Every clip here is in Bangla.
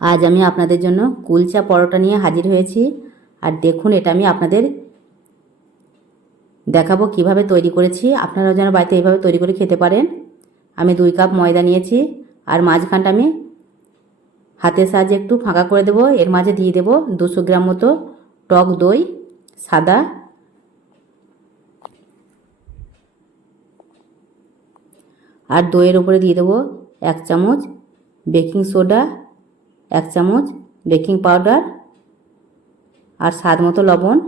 আজ আমি আপনাদের জন্য কুলচা পরোটা নিয়ে হাজির হয়েছি। আর দেখুন, এটা আমি আপনাদের দেখাবো কীভাবে তৈরি করেছি। আপনারাও যেন বাড়িতে এইভাবে তৈরি করে খেতে পারেন। আমি দুই কাপ ময়দা নিয়েছি, আর মাঝখানটা আমি হাতের সাহায্যে একটু ফাঁকা করে দেবো। এর মাঝে দিয়ে দেবো দুশো গ্রাম মতো টক দই, সাদা আর দইয়ের উপরে দিয়ে দেবো এক চামচ বেকিং সোডা এক চামচ বেকিং পাউডার আর স্বাদ মতো লবণ।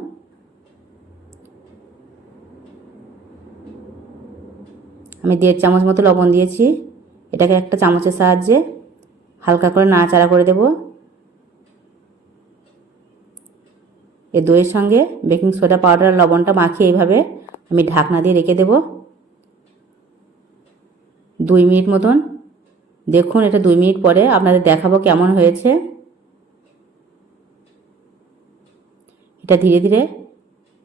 আমি দেড় চামচ মতো লবণ দিয়েছি। এটাকে একটা চামচের সাহায্যে হালকা করে নাড়াচাড়া করে দেব। এই দইয়ের সঙ্গে বেকিং সোডা পাউডার লবণটা মাখিয়ে এইভাবে আমি ঢাকনা দিয়ে রেখে দেব। দুই মিনিট মতন দেখুন, এটা দুই মিনিট পরে আপনাদের দেখাবো কেমন হয়েছে। এটা ধীরে ধীরে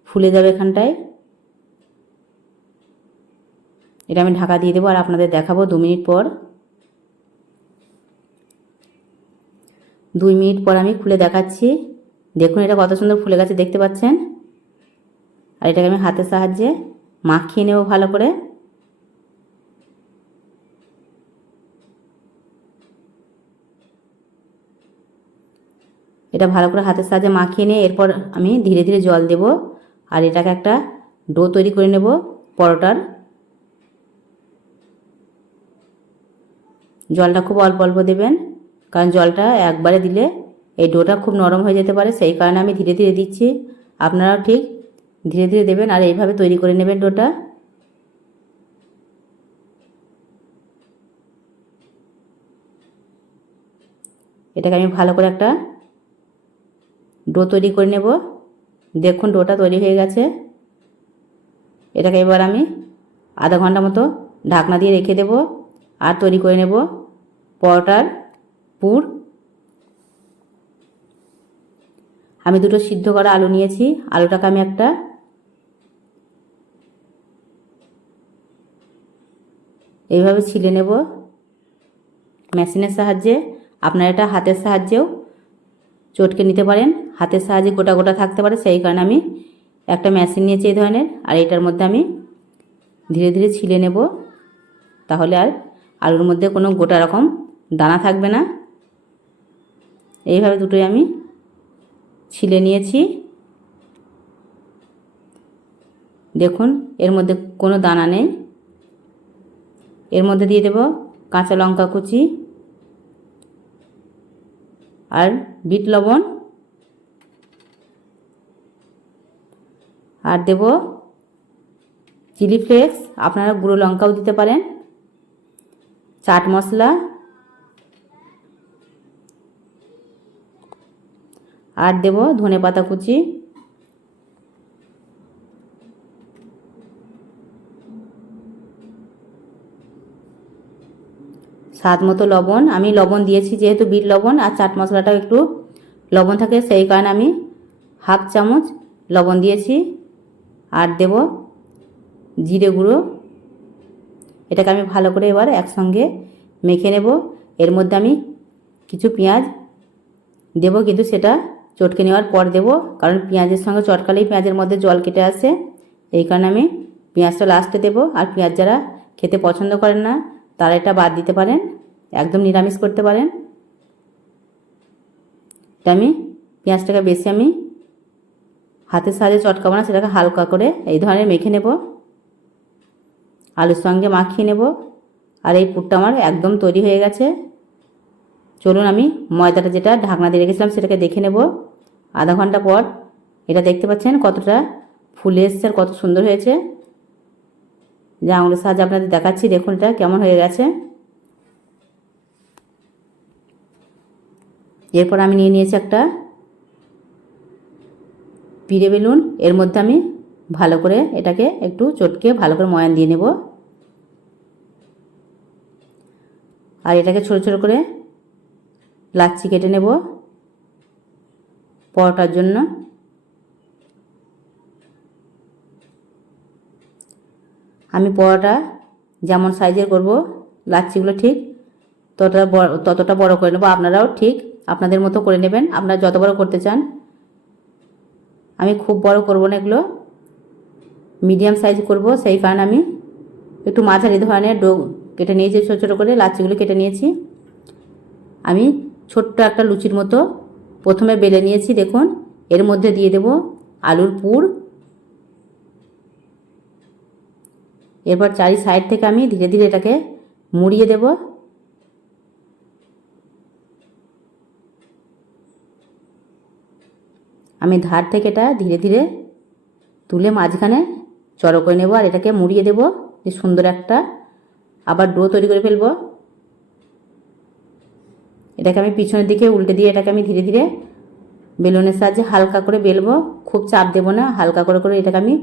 ফুলে যাবে এখানটায়। এটা আমি ঢাকা দিয়ে দেবো আর আপনাদের দেখাবো দু মিনিট পর। দুই মিনিট পর আমি খুলে দেখাচ্ছি। দেখুন, এটা কত সুন্দর ফুলে গেছে, দেখতে পাচ্ছেন? আর এটাকে আমি হাতের সাহায্যে মাখিয়ে নেব ভালো করে। এটা ভালো করে হাতের সাহায্যে মাখিয়ে নিয়ে এরপর আমি ধীরে ধীরে জল দেব। আর এটাকে একটা ডো তৈরি করে নেব পরোটার। জলটা খুব অল্প অল্প দেবেন, কারণ জলটা একবারে দিলে এই ডোটা খুব নরম হয়ে যেতে পারে, সেই কারণে আমি ধীরে ধীরে দিচ্ছি। আপনারাও ঠিক ধীরে ধীরে দেবেন আর এইভাবে তৈরি করে নেবেন ডোটা। এটাকে আমি ভালো করে একটা ডো তৈরি করে নেব। দেখুন ডোটা তৈরি হয়ে গেছে। এটাকে এবার আমি আধা ঘণ্টা মতো ঢাকনা দিয়ে রেখে দেব আর তৈরি করে নেব পরোটার পুর। আমি দুটো সিদ্ধ করা আলু নিয়েছি। আলুটাকে আমি একটা এইভাবে ছিলে নেব। মেশিনের সাহায্যে, আপনারা এটা হাতের সাহায্যেও চটকে নিতে পারেন। হাতের সাহায্যে গোটা গোটা থাকতে পারে, সেই কারণে আমি একটা মেশিন নিয়েছি এই ধরনের, আর এটার মধ্যে আমি ধীরে ধীরে ছিলে নেব। তাহলে আর আলুর মধ্যে কোনো গোটা রকম দানা থাকবে না। এইভাবে দুটোই আমি ছিলে নিয়েছি। দেখুন, এর মধ্যে কোনো দানা নেই। এর মধ্যে দিয়ে দেব কাঁচা লঙ্কা কুচি আর বিট লবণ। আর দেব চিলি ফ্লেক্স আপনারা গুঁড়ো লঙ্কাও দিতে পারেন। চাট মশলা। আর দেব ধনে পাতা কুচি। স্বাদ মতো লবণ। আমি লবণ দিয়েছি যেহেতু বিট লবণ আর চাট মশলাটাও একটু লবণ থাকে, সেই কারণে আমি হাফ চামচ লবণ দিয়েছি। আর দেব জিরে গুঁড়ো। এটাকে আমি ভালো করে এবার একসঙ্গে মেখে নেব। এর মধ্যে আমি কিছু পেঁয়াজ দেব, কিন্তু সেটা চটকে নেওয়ার পর দেব, কারণ পেঁয়াজের সঙ্গে চটকালেই পেঁয়াজের মধ্যে জল কেটে আসে। এই কারণে আমি পেঁয়াজটা লাস্টে দেবো, আর পেঁয়াজ যারা খেতে পছন্দ করেন না, তারা এটা বাদ দিতে পারেন, একদম নিরামিষ করতে পারেন। আমি পেঁয়াজটাকে বেশি আমি হাতের সাহায্যে চটকাবো না সেটাকে হালকা করে এই ধরনের মেখে নেব। আলুর সঙ্গে মাখিয়ে নেব। আর এই পুরটা আমার একদম তৈরি হয়ে গেছে। চলুন আমি ময়দাটা যেটা ঢাকনা দিয়ে রেখেছিলাম, সেটাকে দেখে নেব। আধা ঘণ্টা পর এটা দেখতে পাচ্ছেন কতটা ফুলে এসছে আর কত সুন্দর হয়েছে। যে আঙুলের সাহায্যে আপনাদের দেখাচ্ছি, দেখুন এটা কেমন হয়ে গেছে। এরপর আমি নিয়ে নিয়েছি একটা পিড়ে বেলুন, এর মধ্যে আমি ভালো করে এটাকে একটু চটকে ভালো করে ময়ান দিয়ে নেব। আর এটাকে ছোটো ছোটো করে লাচ্ছি কেটে নেব পরোটার জন্য। আমি পরোটা যেমন সাইজের করব, লাচ্ছিগুলো ঠিক ততটা বড় ততটা বড় করে নেব। আপনারাও ঠিক আপনাদের মতো করে নেবেন। আপনারা যত বড় করতে চান আমি খুব বড় করব না এগুলো। মিডিয়াম সাইজ করব, সেই কারণে আমি। একটু মাঝারি ধরনের ডো কেটে নিয়েছি, ছোটো ছোটো করে লাচিগুলো কেটে নিয়েছি। আমি ছোট্ট একটা লুচির মতো প্রথমে বেলে নিয়েছি, দেখুন। এর মধ্যে দিয়ে দেব আলুর পুর। এরপর চারি সাইড থেকে আমি ধীরে ধীরে এটাকে মুড়িয়ে দেব। আমি ধার থেকে এটা ধীরে ধীরে তুলে মাঝখানে চড়ো করে নেব, আর এটাকে মুড়িয়ে দেব, যে সুন্দর একটা আবার ডো তৈরি করে ফেলব। এটাকে আমি পিছনের দিকে উল্টে দিয়ে এটাকে আমি ধীরে ধীরে বেলুনের সাহায্যে হালকা করে বেলবো, খুব চাপ দেবো না, হালকা করে করে এটাকে আমি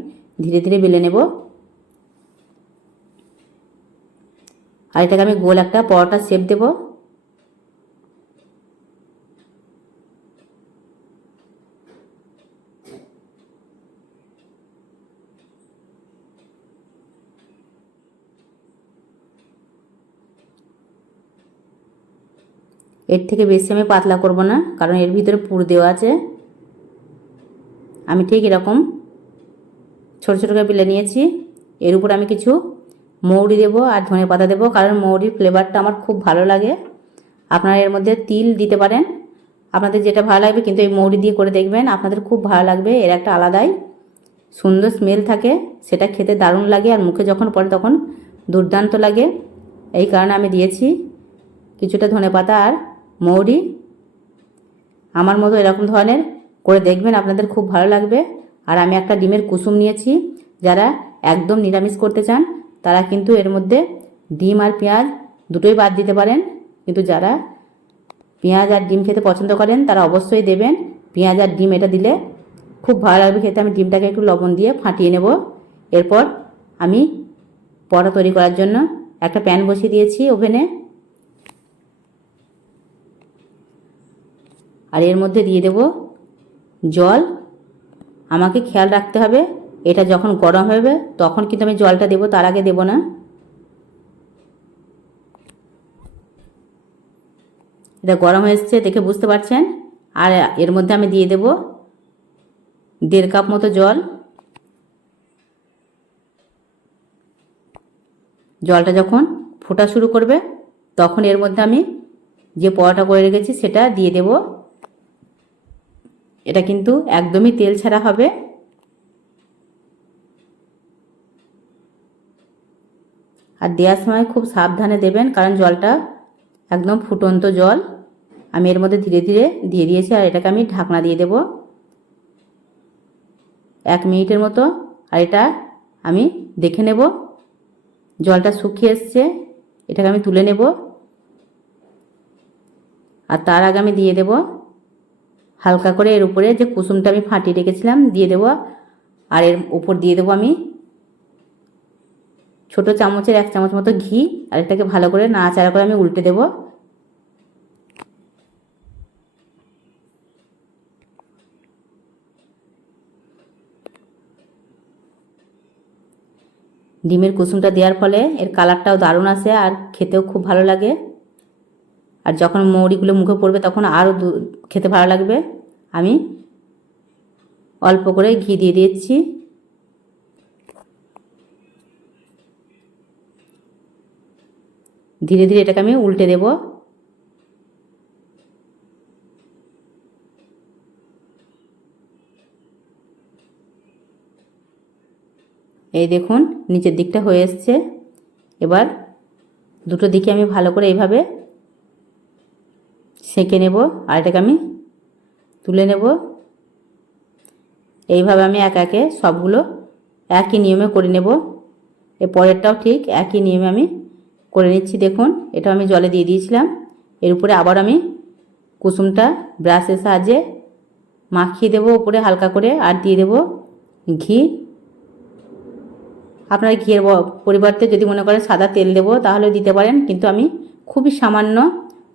ধীরে ধীরে বেলে নেব। আর এটাকে আমি গোল একটা পরোটা শেপ দেবো। এর থেকে বেশি আমি পাতলা করব না, কারণ এর ভিতরে পুর দেওয়া আছে। আমি ঠিক এরকম ছোটো ছোটো করে বেলে নিয়েছি। এর উপর আমি কিছু মৌরি দেবো আর ধনে পাতা দেবো, কারণ মৌরির ফ্লেভারটা আমার খুব ভালো লাগে। আপনারা এর মধ্যে তিল দিতে পারেন। আপনাদের যেটা ভালো লাগবে কিন্তু এই মৌরি দিয়ে করে দেখবেন, আপনাদের খুব ভালো লাগবে, এর একটা আলাদাই সুন্দর স্মেল থাকে, সেটা খেতে দারুণ লাগে আর মুখে যখন পড়ে তখন দুর্দান্ত লাগে। এই কারণে আমি দিয়েছি কিছুটা ধনে পাতা আর মৌরি, আমার মতো এরকম ধরনের করে দেখবেন আপনাদের খুব ভালো লাগবে। আর আমি একটা ডিমের কুসুম নিয়েছি, যারা একদম নিরামিষ করতে চান, তারা কিন্তু এর মধ্যে ডিম আর পেঁয়াজ দুটোই বাদ দিতে পারেন। কিন্তু যারা পেঁয়াজ আর ডিম খেতে পছন্দ করেন, তারা অবশ্যই দেবেন। পেঁয়াজ আর ডিম এটা দিলে খুব ভালো লাগবে খেতে। আমি ডিমটাকে একটু লবণ দিয়ে ফাটিয়ে নেব। এরপর আমি পরোটা তৈরি করার জন্য একটা প্যান বসিয়ে দিয়েছি ওভেনে। আর এর মধ্যে দিয়ে দেব জল। আমাকে খেয়াল রাখতে হবে, এটা যখন গরম হবে, তখন কিন্তু আমি জলটা দেবো, তার আগে দেবো না। এটা গরম এসছে, দেখে বুঝতে পারছেন? আর এর মধ্যে আমি দিয়ে দেব দেড় কাপ মতো জল। জলটা যখন ফোটা শুরু করবে, তখন এর মধ্যে আমি যে পরোটা করে রেখেছি, সেটা দিয়ে দেব। এটা কিন্তু একদমই তেল ছাড়া হবে। আর দেওয়ার সময় খুব সাবধানে দেবেন, কারণ জলটা একদম ফুটন্ত জল। আমি এর মধ্যে ধীরে ধীরে দিয়ে দিয়েছি, আর এটাকে আমি ঢাকনা দিয়ে দেব। এক মিনিটের মতো, আর এটা আমি দেখে নেব। জলটা শুকিয়ে এসছে, এটাকে আমি তুলে নেব। আর তার আগে আমি দিয়ে দেব হালকা করে এর উপরে যে কুসুমটা আমি ফাটিয়ে রেখেছিলাম দিয়ে দেব, আর এর উপর দিয়ে দেবো আমি ছোট চামচের এক চামচ মতো ঘি, আর এটাকে ভালো করে নাড়াচাড়া করে আমি উল্টে দেব। ডিমের কুসুমটা দেওয়ার ফলে এর কালারটাও দারুণ আসে আর খেতেও খুব ভালো লাগে। আর যখন মৌরিগুলো মুখে পড়বে তখন আরও খেতে ভালো লাগবে। আমি অল্প করে ঘি দিয়ে দিচ্ছি। ধীরে ধীরে এটাকে আমি উল্টে দেব। এই দেখুন, নিচের দিকটা হয়ে এসছে। এবার দুটো দিকে আমি ভালো করে এইভাবে সেঁকে নেব, আর এটাকে আমি তুলে নেব। এইভাবে আমি এক একে সবগুলো একই নিয়মে করে নেব। এর পরেরটাও ঠিক একই নিয়মে আমি করে নিচ্ছি। দেখুন এটা আমি জলে দিয়ে দিয়েছিলাম। এর উপরে আবার আমি কুসুমটা ব্রাশের সাহায্যে মাখিয়ে দেবো উপরে হালকা করে আর দিয়ে দেবো ঘি। আপনার ঘিয়ের পরিবর্তে যদি মনে করেন সাদা তেল দেবো তাহলে দিতে পারেন। কিন্তু আমি খুবই সামান্য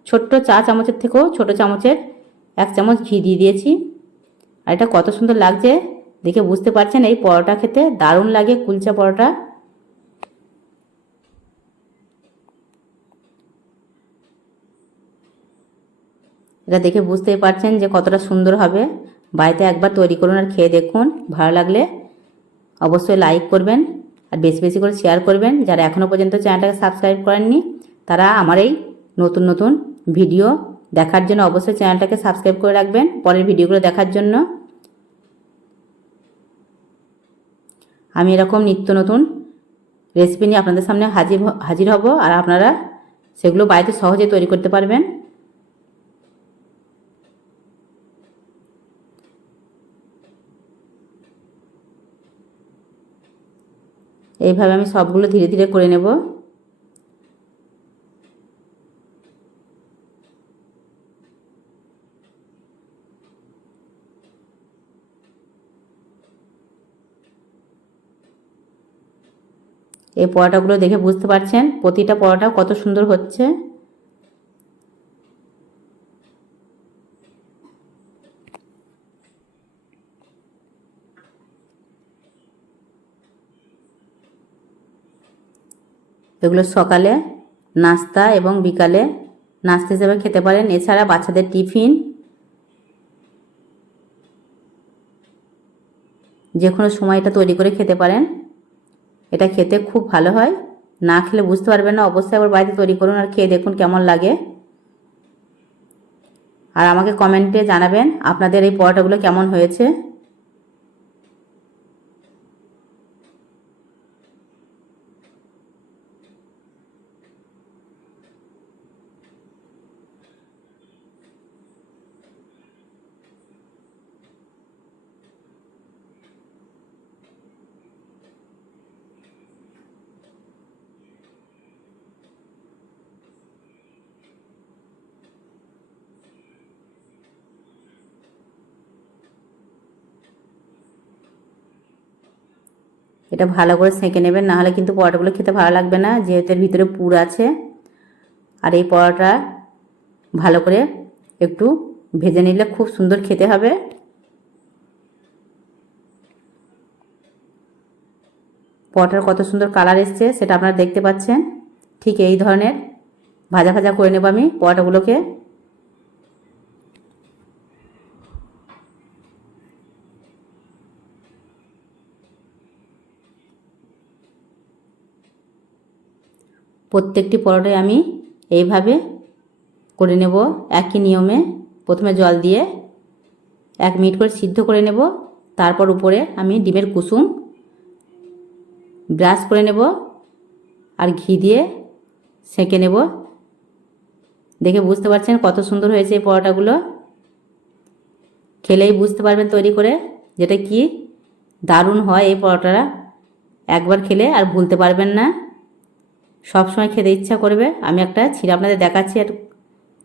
ছোট্ট চা চামচের থেকেও ছোট চামচের এক চামচ ঘি দিয়ে দিয়েছি। আর এটা কত সুন্দর লাগছে দেখে বুঝতে পারছেন, এই পরোটা খেতে দারুণ লাগে কুলচা পরোটা। এটা দেখে বুঝতেই পারছেন যে কতটা সুন্দর হবে। বাড়িতে একবার তৈরি করুন আর খেয়ে দেখুন, ভালো লাগলে অবশ্যই লাইক করবেন আর বেশি বেশি করে শেয়ার করবেন। যারা এখনও পর্যন্ত চ্যানেলটাকে সাবস্ক্রাইব করেননি, তারা আমার এই নতুন নতুন ভিডিও দেখার জন্য অবশ্যই চ্যানেলটাকে সাবস্ক্রাইব করে রাখবেন পরের ভিডিওগুলো দেখার জন্য। আমি এরকম নিত্য নতুন রেসিপি নিয়ে আপনাদের সামনে হাজির হাজির হব আর আপনারা সেগুলো বাড়িতে সহজে তৈরি করতে পারবেন। এইভাবে আমি সবগুলো ধীরে ধীরে করে নেব। এই পরোটাগুলো দেখে বুঝতে পারছেন প্রতিটা পরোটা কত সুন্দর হচ্ছে। এগুলো সকালে নাস্তা এবং বিকালে নাস্তা হিসেবে খেতে পারেন। এছাড়া বাচ্চাদের টিফিন যে কোনো সময় এটা তৈরি করে খেতে পারেন। এটা খেতে খুব ভালো হয়। না খেলে বুঝতে পারবেন না, অবশ্যই একবার বাড়িতে তৈরি করুন আর খেয়ে দেখুন কেমন লাগে। আর আমাকে কমেন্টে জানাবেন আপনাদের এই পরোটাগুলো কেমন হয়েছে। এটা ভালো করে সেঁকে নেবেন, নাহলে কিন্তু পরোটাগুলো খেতে ভালো লাগবে না, যেহেতু এর ভিতরে পুর আছে। আর এই পরোটা ভালো করে একটু ভেজে নিলে খুব সুন্দর খেতে হবে। পরোটার কত সুন্দর কালার এসছে, সেটা আপনারা দেখতে পাচ্ছেন। ঠিক এই ধরনের। ভাজা ভাজা করে নেব আমি পরোটাগুলোকে। প্রত্যেকটি পরোটাই আমি এইভাবে করে নেব। একই নিয়মে প্রথমে জল দিয়ে এক মিনিট করে সিদ্ধ করে নেব। তারপর উপরে আমি ডিমের কুসুম ব্রাশ করে নেব আর ঘি দিয়ে সেঁকে নেব। দেখে বুঝতে পারছেন কত সুন্দর হয়েছে এই পরোটাগুলো? খেলেই বুঝতে পারবেন তৈরি করে যেটা কি দারুণ হয় এই পরোটাটা। একবার খেলে আর ভুলতে পারবেন না। সব সময় খেতে ইচ্ছা করবে। আমি একটা ছিঁড়ে আপনাদের দেখাচ্ছি। আর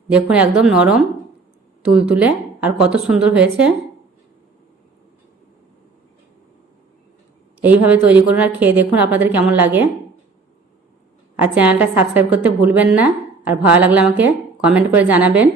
দেখুন, একদম নরম, তুলতুলে, আর কত সুন্দর হয়েছে। এইভাবে তৈরি করুন আর খেয়ে দেখুন আপনাদের কেমন লাগে। আর চ্যানেলটা সাবস্ক্রাইব করতে ভুলবেন না। আর ভালো লাগলে আমাকে কমেন্ট করে জানাবেন।